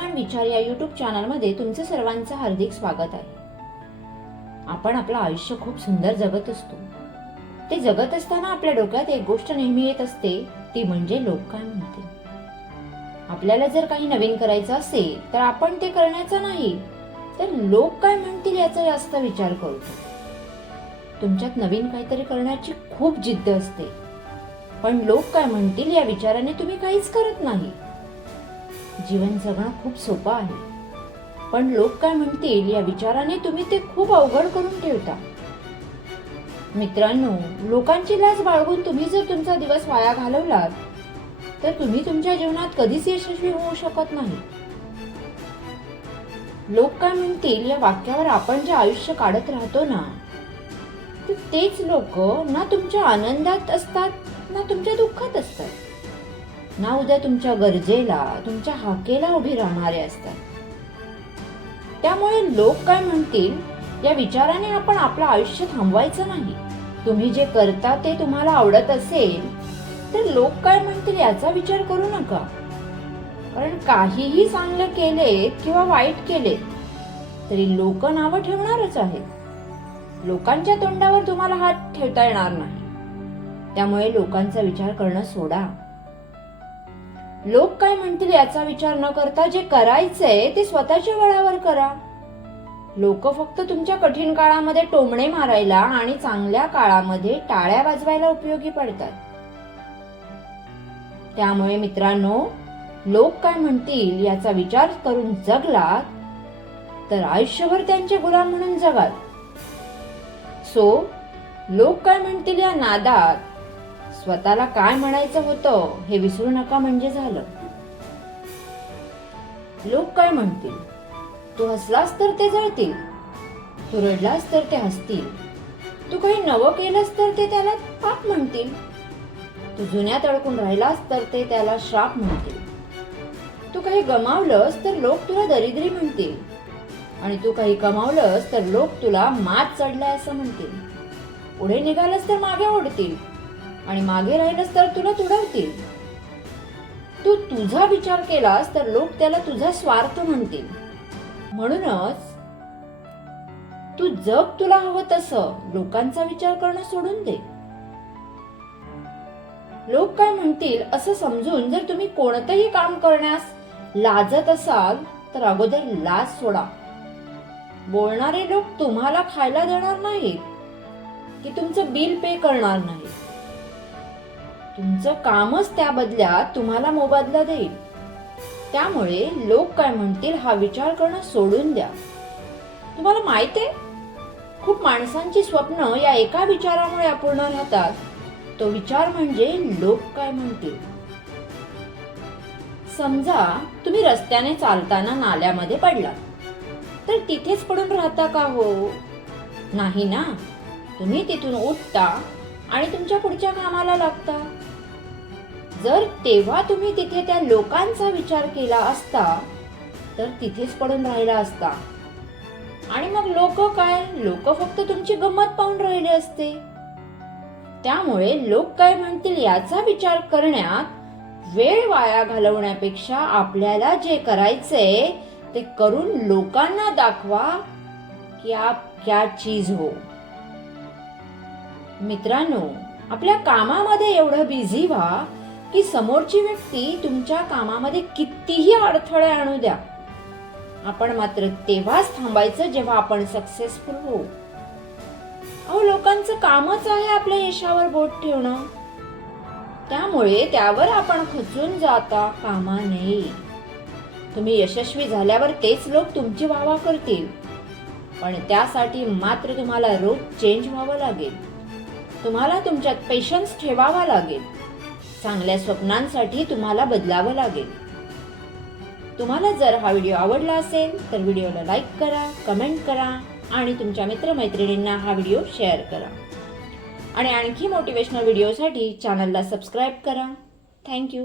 विचारवान विचार या यूट्यूब चॅनलमध्ये तुमचं सर्वांचं हार्दिक स्वागत आहे. आपण आपलं आयुष्य खूप सुंदर जगत असतो. ते जगत असताना आपल्या डोक्यात एक गोष्ट नेहमी येत असते ती म्हणजे लोक काय म्हणते आपल्याला जर काही नवीन करायचं असेल तर आपण ते करण्याचं नाही तर लोक काय म्हणतील याचा जास्त विचार करतो. तुमच्यात नवीन काहीतरी करण्याची खूप जिद्द असते. पण लोक काय म्हणतील या विचाराने तुम्ही काहीच करत नाही. जीवन जगणं खूप सोपं आहे. पण लोक काय म्हणतील या विचाराने तुम्ही ते खूप अवघड करून ठेवता. मित्रांनो लोकांची लाज बाळगून तुम्ही जर तुमचा दिवस वाया घालवलात तर तुम्ही तुमच्या जीवनात कधीच यशस्वी होऊ शकत नाही. लोक काय म्हणतील या वाक्यावर आपण जे आयुष्य काढत राहतो ना तेच लोक ना तुमच्या आनंदात असतात ना तुमच्या दुःखात असतात. ना उद्या तुमच्या गरजेला तुमच्या हाकेला उभी राहणारे असतात. त्यामुळे लोक काय म्हणतील? या विचाराने आपण आपलं आयुष्य थांबवायचं नाही. तुम्ही जे करता ते तुम्हाला आवडत असेल तर लोक काय म्हणतील याचा विचार करू नका. कारण काहीही चांगलं केलेत किंवा वाईट केलेत तरी लोक नावं ठेवणारच आहेत. लोकांच्या तोंडावर तुम्हाला हात ठेवता येणार नाही. त्यामुळे लोकांचा विचार करणं सोडा. लोक काय म्हणतील याचा विचार न करता जे करायचंय ते स्वतःच्या बळावर करा. लोक फक्त तुमच्या कठीण काळामध्ये टोमणे मारायला आणि चांगल्या काळामध्ये टाळ्या वाजवायला उपयोगी पडतात. त्यामुळे मित्रांनो लोक काय म्हणतील याचा विचार करून जगलात तर आयुष्यभर त्यांचे गुलाम म्हणून जगाल. सो लोक काय म्हणतील या नादात स्वतःला काय म्हणायचं होतं हे विसरू नका म्हणजे झालं. लोक काय म्हणतील? तू हसलास तर ते जळतील. तू रडलास तर ते हसतील. तू काही नवं केलंस तर ते त्याला पाप म्हणतील. तू जुन्यात अडकून राहिलास तर ते त्याला श्राप म्हणतील. तू काही गमावलंस तर लोक तुला दरिद्री म्हणतील. आणि तू काही कमावलंस तर लोक तुला मात चढलाय असं म्हणतील. पुढे निघालंस तर मागे ओढतील. आणि मागे राहिलंस तर तुला तुडवतील. तू तुझा विचार केलास तर लोक त्याला तुझा स्वार्थ म्हणतील. म्हणूनच तू जग तुला हवं तसं लोकांचा विचार करणं सोडून दे. लोक काय म्हणतील असं समजून जर तुम्ही कोणतंही काम करण्यास लाजत असाल तर अगोदर लाज सोडा. बोलणारे लोक तुम्हाला खायला देणार नाहीत की तुमचं बिल पे करणार नाही तुमचं कामच त्या बदल्यात तुम्हाला मोबदला देईल. त्यामुळे लोक काय म्हणतील हा विचार करणं सोडून द्या. तुम्हाला माहीत आहे? खूप माणसांची स्वप्न या एका विचारामुळे अपूर्ण राहतात. तो विचार म्हणजे लोक काय म्हणतील? समजा तुम्ही रस्त्याने चालताना नाल्यामध्ये पडला तर तिथेच पडून राहता का हो? नाही ना. तुम्ही तिथून उठता आणि तुमच्या पुढच्या कामाला लागता. जर तेव्हा तुम्ही तिथे त्या लोकांचा विचार केला असता तर तिथेच पडून राहिला असता. आणि मग लोक काय? लोक फक्त तुमची गंमत पाहून राहिले असते. त्यामुळे लोक काय म्हणतील याचा विचार करण्यात वेळ वाया घालवण्यापेक्षा आपल्याला जे करायचंय ते करून लोकांना दाखवा की आप क्या चीज हो. मित्रांनो आपल्या कामामध्ये एवढं बिझी व्हा की समोरची व्यक्ती तुमच्या कामामध्ये कितीही अडथळे आणू द्या. आपण मात्र तेव्हाच थांबायचं जेव्हा आपण सक्सेसफुल होऊ. अहो लोकांचं कामच आहे आपल्या यशावर बोट ठेवणं. त्यामुळे त्यावर आपण खचून जाता कामा नये. तुम्ही यशस्वी झाल्यावर तेच लोक तुमची वावा करतील. पण त्यासाठी मात्र तुम्हाला रोज चेंज व्हावं लागेल. तुम्हाला तुमच्यात पेशन्स ठेवावा लागेल. चांगल्या स्वप्नांसाठी तुम्हाला बदलावं लागेल. तुम्हाला जर हा व्हिडिओ आवडला असेल तर व्हिडिओला लाईक करा कमेंट करा आणि तुमच्या मित्रमैत्रिणींना हा व्हिडिओ शेअर करा. आणि आणखी मोटिवेशनल व्हिडिओसाठी चॅनलला सबस्क्राईब करा. थँक्यू.